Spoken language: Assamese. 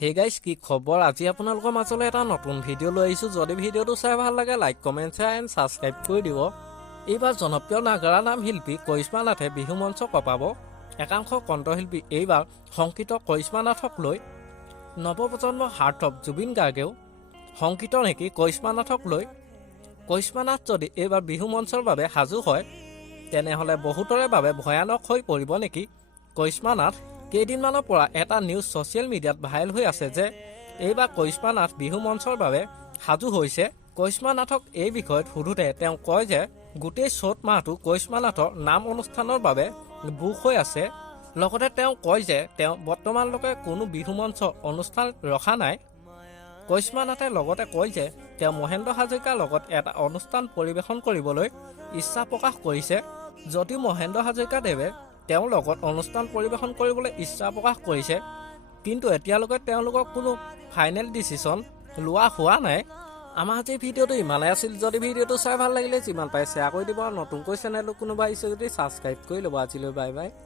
হে গাইজ, কি খবৰ? আজি আপোনালোকৰ মাজলৈ এটা নতুন ভিডিঅ' লৈ আহিছোঁ। যদি ভিডিঅ'টো চাই ভাল লাগে like comment share and subscribe কৰি দিব। এইবাৰ জনপ্ৰিয় নাগাৰা নাম শিল্পী কৰিশ্মা নাথে বিহু মঞ্চ কঁপাব। একাংশ কণ্ঠশিল্পী এইবাৰ সংগীত কৰিশ্মা নাথক লৈ। নৱপ্ৰজন্মৰ হাৰ্টথ্ৰব জুবিন গাৰ্গেও সংগীত নেকি কৰিশ্মা নাথক লৈ। কৰিশ্মা নাথ যদি এইবাৰ বিহু মঞ্চৰ বাবে সাজু হয়, তেনেহ'লে বহুতৰে বাবে ভয়ানক হৈ পৰিব নেকি কৰিশ্মা নাথ। কেইদিনমানৰ পৰা এটা নিউজ ছ'চিয়েল মিডিয়াত ভাইৰেল হৈ আছে যে এইবাৰ কৰিশ্মা নাথ বিহু মঞ্চৰ বাবে সাজু হৈছে। কৰিশ্মা নাথক এই বিষয়ত সোধোতে তেওঁ কয় যে গোটেই চ'ত মাহটো কৰিশ্মা নাথৰ নাম অনুষ্ঠানৰ বাবে বুক হৈ আছে। লগতে তেওঁ কয় যে তেওঁ বৰ্তমানলৈকে কোনো বিহু মঞ্চ অনুষ্ঠান ৰখা নাই। কৰিশ্মা নাথে লগতে কয় যে তেওঁ মহেন্দ্ৰ হাজৰিকাৰ লগত এটা অনুষ্ঠান পৰিৱেশন কৰিবলৈ ইচ্ছা প্ৰকাশ কৰিছে। যদিও মহেন্দ্ৰ হাজৰিকাদেৱে তেওঁৰ লগত অনুষ্ঠান পৰিৱেশন কৰিবলৈ ইচ্ছা প্ৰকাশ কৰিছে, কিন্তু এতিয়ালৈকে তেওঁলোকৰ কোনো ফাইনেল ডিচিশ্যন লোৱা হোৱা নাই। আমাৰ আজি ভিডিঅ'টো ইমানেই আছিল। যদি ভিডিঅ'টো চাই ভাল লাগিলে যিমান পাৰে শ্বেয়াৰ কৰি দিব আৰু নতুনকৈ চেনেলটো কোনোবা আহিছে যদি ছাবস্ক্ৰাইব কৰি ল'ব। আজিলৈ বাই বাই।